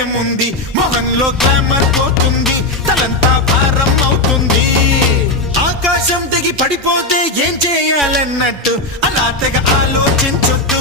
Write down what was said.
ఏముంది, మొహంలో గ్లామర్ పోతుంది, తలంతా భారం అవుతుంది. ఆకాశం తెగి పడిపోతే ఏం చేయాలన్నట్టు అలా తెగ ఆలోచించొద్దు.